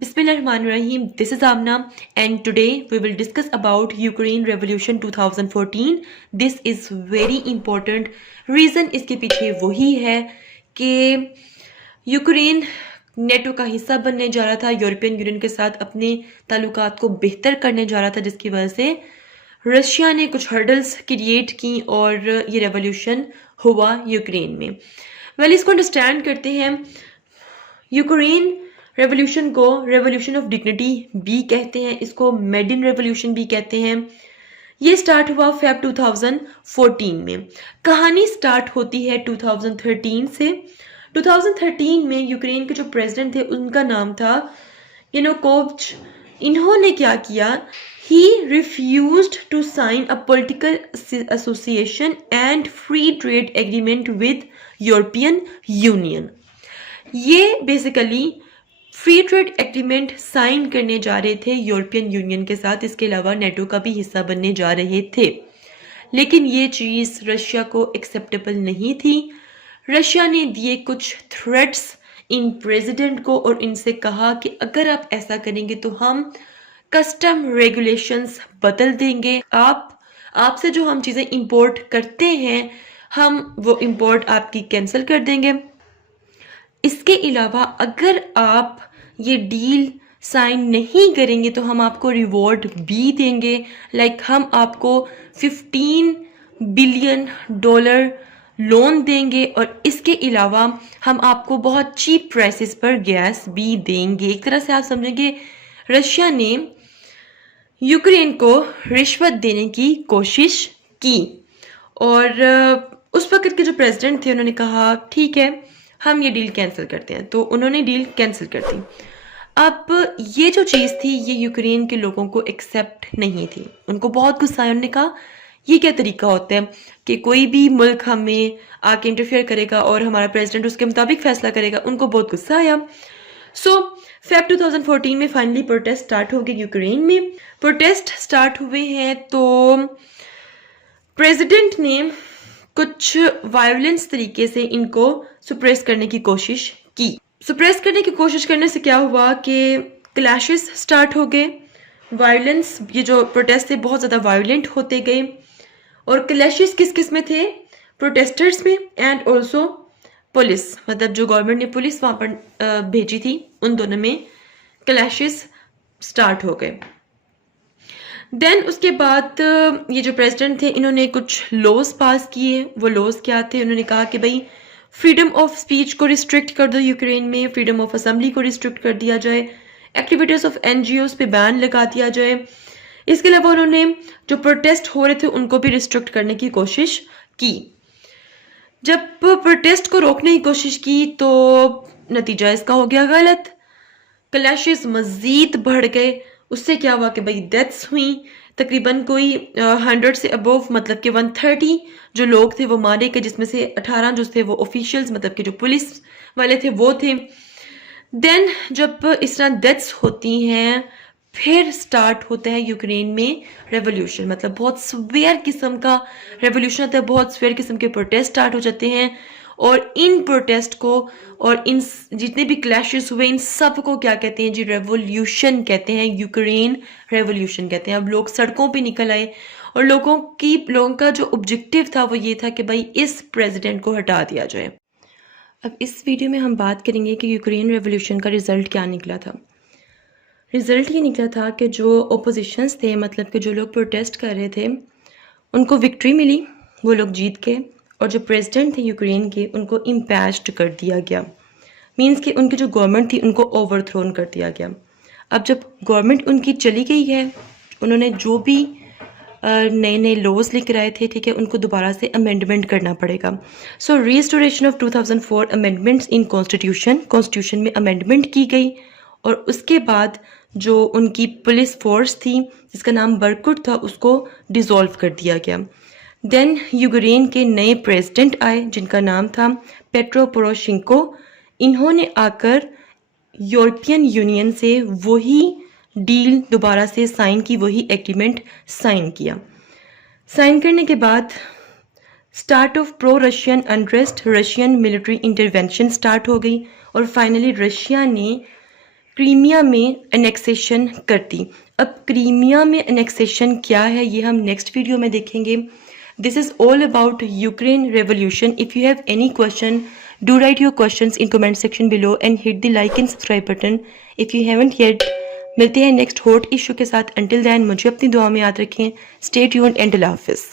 Bismillahirrahmanirrahim. This is Amna, and today we will discuss about Ukraine Revolution 2014. This is very important. Reason इसके पीछे वही है कि Ukraine NATO का हिस्सा बनने जा रहा था, यूरोपियन यूनियन के साथ अपने ताल्लुकात को बेहतर करने जा रहा था, जिसकी वजह से रशिया ने कुछ हर्डल्स क्रिएट की और ये रेवोल्यूशन हुआ यूक्रेन में। इसको अंडरस्टैंड करते हैं। यूक्रेन रेवोल्यूशन को रेवोल्यूशन ऑफ डिग्निटी भी कहते हैं, इसको मेडिन रेवोल्यूशन भी कहते हैं। ये स्टार्ट हुआ फेब 2014 में। कहानी स्टार्ट होती है 2013 से। 2013 में यूक्रेन के जो प्रेसिडेंट थे उनका नाम था यानुकोविच। इन्होंने क्या किया? He refused to sign a political association and free trade agreement with European Union. ये basically free trade agreement sign करने जा रहे थे यूरोपियन यूनियन के साथ, इसके अलावा नेटो का भी हिस्सा बनने जा रहे थे, लेकिन ये चीज़ रशिया को एक्सेप्टेबल नहीं थी। रशिया ने दिए कुछ थ्रेट्स इन प्रेसिडेंट को और इनसे कहा कि अगर आप ऐसा करेंगे तो हम कस्टम रेगुलेशंस बदल देंगे, आपसे जो हम चीज़ें इंपोर्ट करते हैं हम वो इंपोर्ट आपकी कैंसिल कर देंगे। इसके अलावा अगर आप ये डील साइन नहीं करेंगे तो हम आपको रिवॉर्ड भी देंगे, लाइक हम आपको $15 बिलियन लोन देंगे और इसके अलावा हम आपको बहुत चीप प्राइसेस पर गैस भी देंगे। एक तरह से आप समझेंगे रशिया ने यूक्रेन को रिश्वत देने की कोशिश की और उस वक्त के जो प्रेसिडेंट थे उन्होंने कहा ठीक है हम ये डील कैंसिल करते हैं, तो उन्होंने डील कैंसिल कर दी। अब ये जो चीज़ थी ये यूक्रेन के लोगों को एक्सेप्ट नहीं थी, उनको बहुत गुस्सा आया। उन्होंने कहा ये क्या तरीका होता है कि कोई भी मुल्क हमें आके इंटरफेयर करेगा और हमारा प्रेसिडेंट उसके मुताबिक फैसला करेगा। उनको बहुत गुस्सा आया। सो फेब 2014 में फाइनली प्रोटेस्ट स्टार्ट हो गए यूक्रेन में। प्रोटेस्ट स्टार्ट हुए हैं तो प्रेसिडेंट ने कुछ वायलेंस तरीके से इनको सुप्रेस करने की कोशिश की। सुप्रेस करने की कोशिश करने से क्या हुआ कि क्लैशेस स्टार्ट हो गए। वायलेंस, ये जो प्रोटेस्ट थे बहुत ज़्यादा वायलेंट होते गए और क्लैशेस किस किस में थे? प्रोटेस्टर्स में एंड ऑल्सो पुलिस, मतलब जो गवर्नमेंट ने पुलिस वहाँ पर भेजी थी उन दोनों में क्लैशेस स्टार्ट हो गए। देन उसके बाद ये जो प्रेसिडेंट थे इन्होंने कुछ लॉज पास किए। वो लॉज क्या थे? उन्होंने कहा कि भाई फ्रीडम ऑफ स्पीच को रिस्ट्रिक्ट कर दो यूक्रेन में, फ्रीडम ऑफ असेंबली को रिस्ट्रिक्ट कर दिया जाए, एक्टिविटीज ऑफ एनजीओज पे बैन लगा दिया जाए। इसके अलावा उन्होंने जो प्रोटेस्ट हो रहे थे उनको भी रिस्ट्रिक्ट करने की कोशिश की। जब प्रोटेस्ट को रोकने की कोशिश की तो नतीजा इसका हो गया गलत। क्लैशेस मजीद बढ़ गए। उससे क्या हुआ कि भाई डेथ्स हुई, तकरीबन कोई 100 से अबव, मतलब कि 130 जो लोग थे वो मारे गए, जिसमें से 18 जो थे वो ऑफिशियल्स, मतलब कि जो पुलिस वाले थे वो थे। देन जब इस तरह डेथ्स होती हैं फिर स्टार्ट होता है यूक्रेन में रेवोल्यूशन, मतलब बहुत स्वेयर किस्म का रेवोल्यूशन होता है, बहुत स्वेयर किस्म के प्रोटेस्ट स्टार्ट हो जाते हैं और इन प्रोटेस्ट को और इन जितने भी क्लैशेस हुए इन सब को क्या कहते हैं जी? रेवोल्यूशन कहते हैं, यूक्रेन रेवोल्यूशन कहते हैं। अब लोग सड़कों पे निकल आए और लोगों का जो ऑब्जेक्टिव था वो ये था कि भाई इस प्रेसिडेंट को हटा दिया जाए। अब इस वीडियो में हम बात करेंगे कि यूक्रेन रेवोल्यूशन का रिजल्ट क्या निकला था। रिजल्ट ये निकला था कि जो ओपोजिशंस थे, मतलब कि जो लोग प्रोटेस्ट कर रहे थे, उनको विक्ट्री मिली, वो लोग जीत गए और जो प्रेसिडेंट थे यूक्रेन के उनको इम्पैच्ड कर दिया गया। मींस कि उनकी जो गवर्नमेंट थी उनको ओवरथ्रोन कर दिया गया। अब जब गवर्नमेंट उनकी चली गई है, उन्होंने जो भी नए नए लॉज लेकर आए थे, ठीक है, उनको दोबारा से अमेंडमेंट करना पड़ेगा। So restoration of 2004 amendments in constitution में अमेंडमेंट की गई और उसके बाद जो उनकी पुलिस फोर्स थी जिसका नाम बरकुट था उसको डिसॉल्व कर दिया गया। देन यूक्रेन के नए प्रेसिडेंट आए जिनका नाम था पेट्रो पोरोशेंको। इन्होंने आकर यूरोपियन यूनियन से वही डील दोबारा से साइन की, वही एग्रीमेंट साइन किया। साइन करने के बाद start of pro Russian unrest, Russian military intervention start हो गई और फाइनली रशिया ने क्रीमिया में एनेक्सेशन कर दी। अब क्रीमिया में एनेक्सेशन क्या है ये हम नेक्स्ट वीडियो में देखेंगे। This is all about Ukraine revolution. If you have any question, do right your questions in comment section below and hit the like and subscribe button if you haven't yet. मिलते हैं next hot issue के साथ। Until then मुझे अपनी दुआ में याद रखें। स्टे ट्यून्ड एंड अल्लाह हाफिज़।